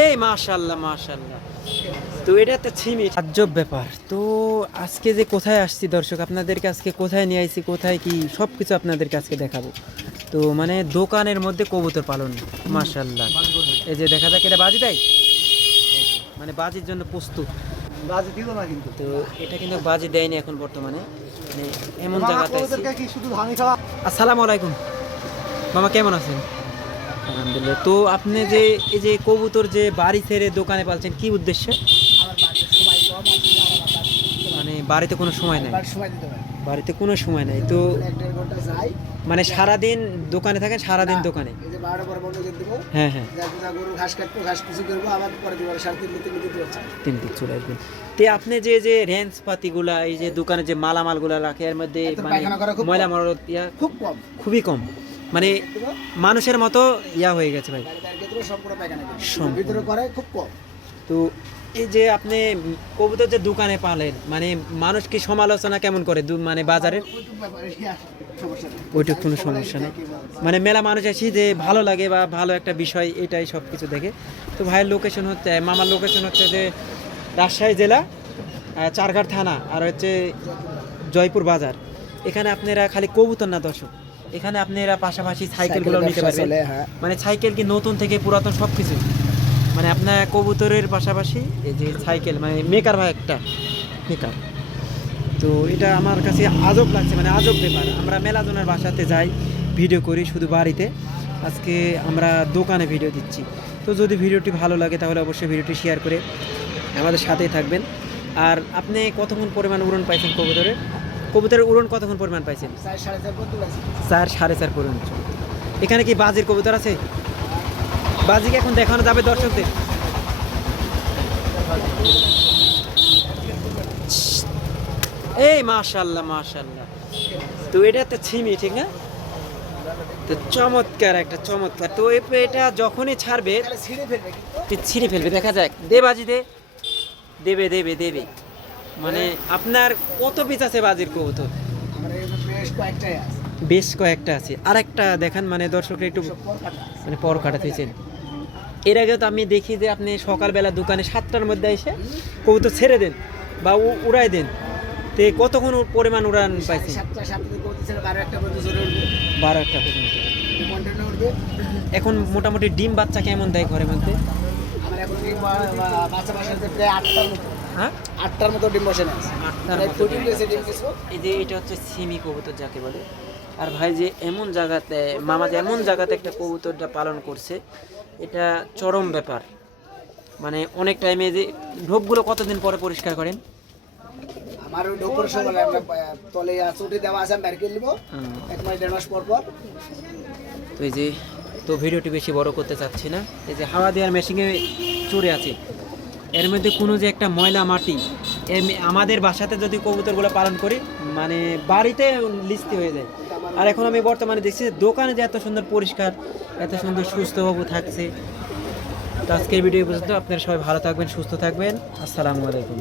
এই মাশাল্লাহ মাশাল্লাহ তো এটা একটা ছিমি। আজব ব্যাপার। তো আজকে যে কোথায় আসছি দর্শক আপনাদেরকে আজকে কোথায় নিয়ে আইছি কোথায় কি সব কিছু আপনাদেরকে আজকে দেখাবো। তো মানে দোকানের মধ্যে কবুতর পালন মাশাল্লাহ এই যে দেখা যাক এটা বাজি দেয়? মানে বাজির জন্য প্রস্তুত। বাজে দিল না কিন্তু। তো এটা কিন্তু বাজি দেয়নি এখন বর্তমানে। মানে এমন জায়গাতে আসসালামু আলাইকুম। মামা কেমন আছেন? আলহামদুলিল্লাহ। তো আপনি যে এই যে কবুতর যে বাড়ি ছেড়ে দোকানে পালছেন কি উদ্দেশ্যে? মানে বাড়িতে কোনো সময় নাই? বাড়িতে কোনো সময় নাই। তো মানে সারাদিন দোকানে থাকেন সারাদিন দোকানে? হ্যাঁ হ্যাঁ। তিন চলে আসবেন। তে আপনি যে যে রেঞ্জ পাতিগুলা এই যে দোকানে যে মালামালগুলা রাখে এর মধ্যে মানে ময়লা। মরদ খুব কম। খুবই কম। মানে মানুষের মতো ইয়া হয়ে গেছে ভাই। খুব কম তো এই যে আপনি কবুতর যে দোকানে পালেন মানে মানুষ কি সমালোচনা কেমন করে মানে বাজারে? ওইটুক কোনো সমস্যা নেই। মানে মেলা মানুষ আসি যে ভালো লাগে বা ভালো একটা বিষয়, এটাই সব কিছু দেখে। তো ভাইয়ের লোকেশন হচ্ছে, মামার লোকেশন হচ্ছে যে রাজশাহী জেলা চারঘাট থানা, আর হচ্ছে জয়পুর বাজার। এখানে আপনারা খালি কবুতর না, দর্শক? এখানে আপনারা পাশাপাশি সাইকেলগুলো নিতে পারবেন। হ্যাঁ। মানে সাইকেল কি নতুন থেকে পুরাতন সব কিছু মানে আপনার কবুতরের পাশাপাশি এই যে সাইকেল মানে মেকার ভাই একটা মেকার। তো এটা আমার কাছে আজব লাগছে মানে আজব ব্যাপার। আমরা মেলাজনের বাসাতে যাই ভিডিও করি শুধু বাড়িতে। আজকে আমরা দোকানে ভিডিও দিচ্ছি। তো যদি ভিডিওটি ভালো লাগে তাহলে অবশ্যই ভিডিওটি শেয়ার করে আমাদের সাথেই থাকবেন। আর আপনি কতক্ষণ পরিমাণ উড়ন পাইছেন কবুতরের? কবুতরের উড়ন কতক্ষণ পরিমাণ পাইছেন? চার সাড়ে চার পর্যন্ত এখানে কি বাজির কবুতর আছে? বাজিকে এখন দেখানো যাবে দর্শকদের? এই মাশাল্লাহ মাশাল্লাহ। তো এটা একটা ছিমি ঠিক না? তো চমৎকার একটা চমৎকার। তো এটা যখনই ছাড়বে ছিঁড়ে ফেলবে ছিঁড়ে ফেলবে দেখা যাক। দে বাজি দে। দেবে দেবে দেবে। মানে আপনার কত পিস আছে বাজির কবুতর? বেশ কয়েকটা আছে। আর একটা দেখান মানে দর্শকরা একটু। মানে পর কাটাতেছেন এর আগে তো আমি দেখি যে আপনি সকালবেলা দোকানে সাতটার মধ্যে এসে কবুতর ছেড়ে দেন বা উড়াই দেন। তে কতক্ষণ পরিমাণ উড়ান করতেছে বারো একটা পর্যন্ত এখন মোটামুটি ডিম বাচ্চা কেমন দেয় ঘরের মধ্যে? হ্যাঁ? আটটার মতো ডিম বসে আছে আটটার মতো কিছু এই যে এটা হচ্ছে সিমি কবুতর যাকে বলে। আর ভাই যে এমন জায়গাতে মামা যে এমন জায়গাতে একটা কবুতরটা পালন করছে এটা চরম ব্যাপার। মানে অনেক টাইমে যে ঢোপগুলো কতদিন পরে পরিষ্কার করেন? আমার ওই ডোপর সময় আমরা তলে চুটি দেওয়া আছে আমি বের এক মাস দেড় মাস পর পর। তো এই যে তো ভিডিওটি বেশি বড় করতে চাচ্ছি না। এই যে হাওয়া দেওয়ার মেশিনে চড়ে আছে। এর মধ্যে কোনো যে একটা ময়লা মাটি আমাদের বাসাতে যদি কবুতরগুলো পালন করি মানে বাড়িতে লিস্তি হয়ে যায়। আর এখন আমি বর্তমানে দেখছি দোকানে যে এত সুন্দর পরিষ্কার, এত সুন্দর সুস্থভাবে থাকছে। তো আজকের ভিডিও পর্যন্ত আপনারা সবাই ভালো থাকবেন, সুস্থ থাকবেন। আসসালামু আলাইকুম।